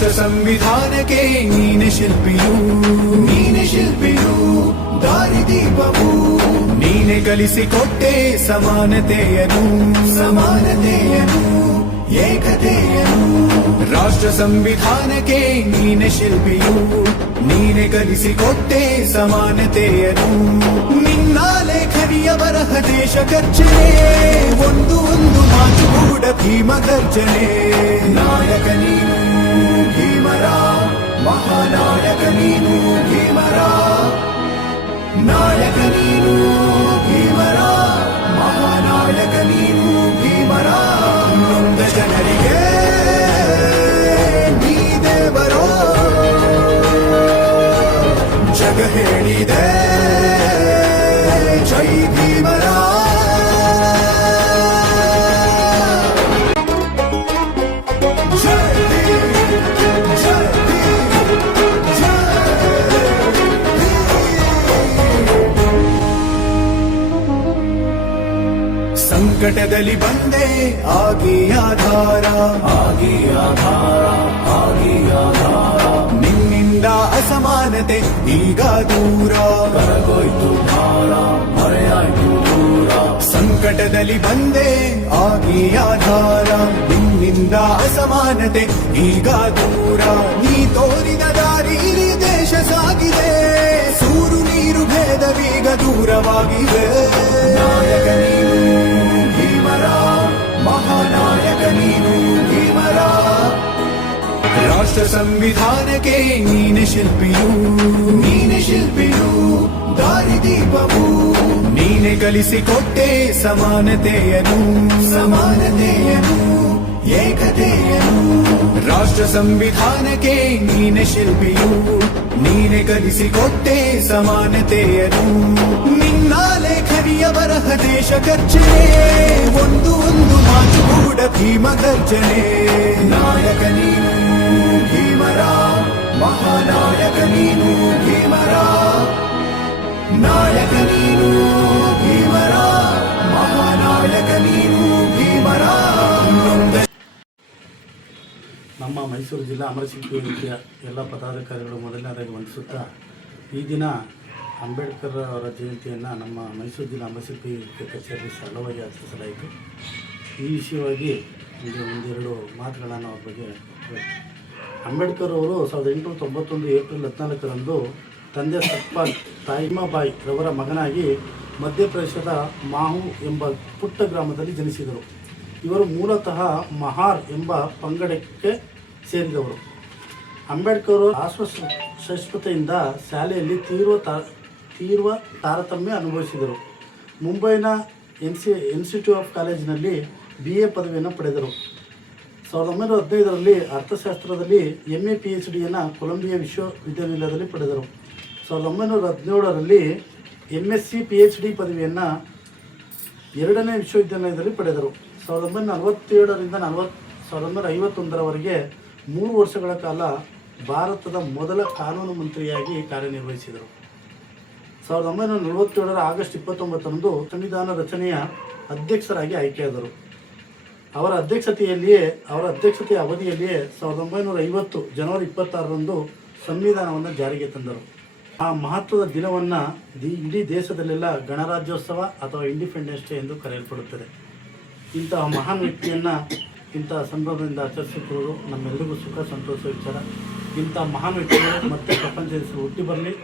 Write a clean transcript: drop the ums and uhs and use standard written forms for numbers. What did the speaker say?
ರಾಷ್ಟ್ರ ಸಂವಿಧಾನಕ್ಕೆ ನೀನೆ ಶಿಲ್ಪಿಯು ದಾರಿದೀಪವು ನೀನೆ ಕಲಿಸಿಕೊಟ್ಟೆ ಸಮಾನತೆಯನು ಏಕತೆಯನು ರಾಷ್ಟ್ರ ಸಂವಿಧಾನಕ್ಕೆ ನೀನೆ ಶಿಲ್ಪಿಯು ನೀನೆ ಕಲಿಸಿಕೊಟ್ಟೆ ಸಮಾನತೆಯನು ನಿನ್ನ ಲೇಖನಿಯ ಬರಹ ದೇಶ ಗರ್ಜನೆ ಒಂದು ಮಾತು ಕೂಡ ಭೀಮ ಗರ್ಜನೆ ನಾಯಕ ನೀನು ಭೀಮರ ಮಹಾನಾಯಕ ನೀನು ಭೀಮರ ನಾಯಕ ನೀನು ಭೀಮರ ಮಹಾನಾಯಕ ನೀನು ಭೀಮರ ನೊಂದ ಜನರಿಗೆ ನೀ ದೇವರೋ ಜಗ ಹೇಳಿದೆ ಜೈ ಭೀಮರ ಸಂಕಟದಲ್ಲಿ ಬಂದೆ ಆಗಿ ಆಧಾರ ನಿನ್ನಿಂದ ಅಸಮಾನತೆ ಈಗ ದೂರ ಕರಗೋಯ್ತು ಭಾರ ಮರೆಯಾಯ್ತು ದೂರ ಸಂಕಟದಲ್ಲಿ ಬಂದೆ ಆಗಿ ಆಧಾರ ನಿನ್ನಿಂದ ಅಸಮಾನತೆ ಈಗ ದೂರ ನೀ ತೋರಿದ ದಾರಿ ದೇಶ ಸಾಗಿದೆ ಸೂರು ನೀರು ಭೇದವೀಗ ದೂರವಾಗಿವೆ ನಾಯಕ ನೀನು ಭೀಮರ ಮಹಾನಾಯಕ ನೀನು ಭೀಮರ ರಾಷ್ಟ್ರ ಸಂವಿಧಾನಕ್ಕೆ ನೀನೆ ಶಿಲ್ಪಿಯು ದಾರಿದೀಪವು ನೀನೆ ಕಲಿಸಿಕೊಟ್ಟೆ ಸಮಾನತೆಯನು ಏಕತೆಯನು ರಾಷ್ಟ್ರ ಸಂವಿಧಾನಕ್ಕೆ ನೀನೆ ಶಿಲ್ಪಿಯು ನೀನೆ ಕಲಿಸಿಕೊಟ್ಟೆ ಸಮಾನತೆಯನು ನಿನ್ನ ಲೇಖನಿಯ ಬರಹ ದೇಶ ಗರ್ಜನೆ ಒಂದು ಮಾತು ಕೂಡ ಭೀಮ ಗರ್ಜನೆ ನಾಯಕ ನೀನು ಭೀಮರ ಮಹಾನಾಯಕ ನೀನು ಭೀಮರ ನಾಯಕ ನೀನು ಭೀಮರ ಮಹಾನಾಯಕ ನೀನು ಭೀಮರ ನಮ್ಮ ಮೈಸೂರು ಜಿಲ್ಲಾ ಅಮರಶಿಲ್ಪಿ ವೇದಿಕೆಯ ಎಲ್ಲ ಪದಾಧಿಕಾರಿಗಳು ಮೊದಲನೇದಾಗಿ ವಂದಿಸುತ್ತಾ ಈ ದಿನ ಅಂಬೇಡ್ಕರ್ ಅವರ ಜಯಂತಿಯನ್ನು ನಮ್ಮ ಮೈಸೂರು ಜಿಲ್ಲಾ ಅಮರಶಿಲ್ಪಿ ವೇದಿಕೆ ಕಚೇರಿ ಸರಳವಾಗಿ ಆಚರಿಸಲಾಯಿತು. ಈ ವಿಷಯವಾಗಿ ಒಂದೆರಡು ಮಾತುಗಳನ್ನು ಅವ್ರ ಬಗ್ಗೆ ಅಂಬೇಡ್ಕರ್ ಅವರು 1891 ಏಪ್ರಿಲ್ 14ರಂದು ತಂದೆ ಸತ್ಪಾಲ್ ತಾಯಿಮಾಬಾಯಿ ರವರ ಮಗನಾಗಿ ಮಧ್ಯಪ್ರದೇಶದ ಮಾಹು ಎಂಬ ಪುಟ್ಟ ಗ್ರಾಮದಲ್ಲಿ ಜನಿಸಿದರು. ಇವರು ಮೂಲತಃ ಮಹಾರ್ ಎಂಬ ಪಂಗಡಕ್ಕೆ ಸೇರಿದವರು. ಅಂಬೇಡ್ಕರ್ ಅಸ್ಪೃಶ್ಯತೆಯಿಂದ ಶಾಲೆಯಲ್ಲಿ ತೀವ್ರ ತಾರತಮ್ಯ ಅನುಭವಿಸಿದರು. ಮುಂಬೈನ ಇನ್ಸ್ಟಿಟ್ಯೂಟ್ ಆಫ್ ಕಾಲೇಜಿನಲ್ಲಿ BA ಪದವಿಯನ್ನು ಪಡೆದರು. 1915ರಲ್ಲಿ ಅರ್ಥಶಾಸ್ತ್ರದಲ್ಲಿ MA PhDಯನ್ನು ಕೊಲಂಬಿಯಾ ವಿಶ್ವವಿದ್ಯಾನಿಲಯದಲ್ಲಿ ಪಡೆದರು. 1917ರಲ್ಲಿ MSc PhD ಪದವಿಯನ್ನು ಎರಡನೇ ವಿಶ್ವವಿದ್ಯಾನಿಲಯದಲ್ಲಿ ಪಡೆದರು. 1947ರಿಂದ 1951ರವರೆಗೆ 3 ವರ್ಷಗಳ ಕಾಲ ಭಾರತದ ಮೊದಲ ಕಾನೂನು ಮಂತ್ರಿಯಾಗಿ ಕಾರ್ಯನಿರ್ವಹಿಸಿದರು. 1947ರ ಆಗಸ್ಟ್ 29ರಂದು ಸಂವಿಧಾನ ರಚನೆಯ ಅಧ್ಯಕ್ಷರಾಗಿ ಆಯ್ಕೆಯಾದರು. ಅವರ ಅಧ್ಯಕ್ಷತೆಯ ಅವಧಿಯಲ್ಲಿಯೇ 1950 ಜನವರಿ 26ರಂದು ಸಂವಿಧಾನವನ್ನು ಜಾರಿಗೆ ತಂದರು. ಆ ಮಹತ್ವದ ದಿನವನ್ನು ಇಡೀ ದೇಶದಲ್ಲೆಲ್ಲ ಗಣರಾಜ್ಯೋತ್ಸವ ಅಥವಾ ಇಂಡಿಪೆಂಡೆನ್ಸ್ ಡೇ ಎಂದು ಕರೆಯಲ್ಪಡುತ್ತದೆ. ಇಂತಹ ಮಹಾನ್ ವ್ಯಕ್ತಿಯನ್ನು ಇಂತಹ ಸಂದರ್ಭದಿಂದ ಆಚರಿಸುತ್ತಿರುವುದು ನಮ್ಮೆಲ್ಲರಿಗೂ ಸುಖ ಸಂತೋಷ ವಿಚಾರ. ಇಂತಹ ಮಹಾನ್ ವ್ಯಕ್ತಿಗಳು ಮತ್ತೆ ಪ್ರಪಂಚದಲ್ಲಿ ಹುಟ್ಟಿ ಬರಲಿ.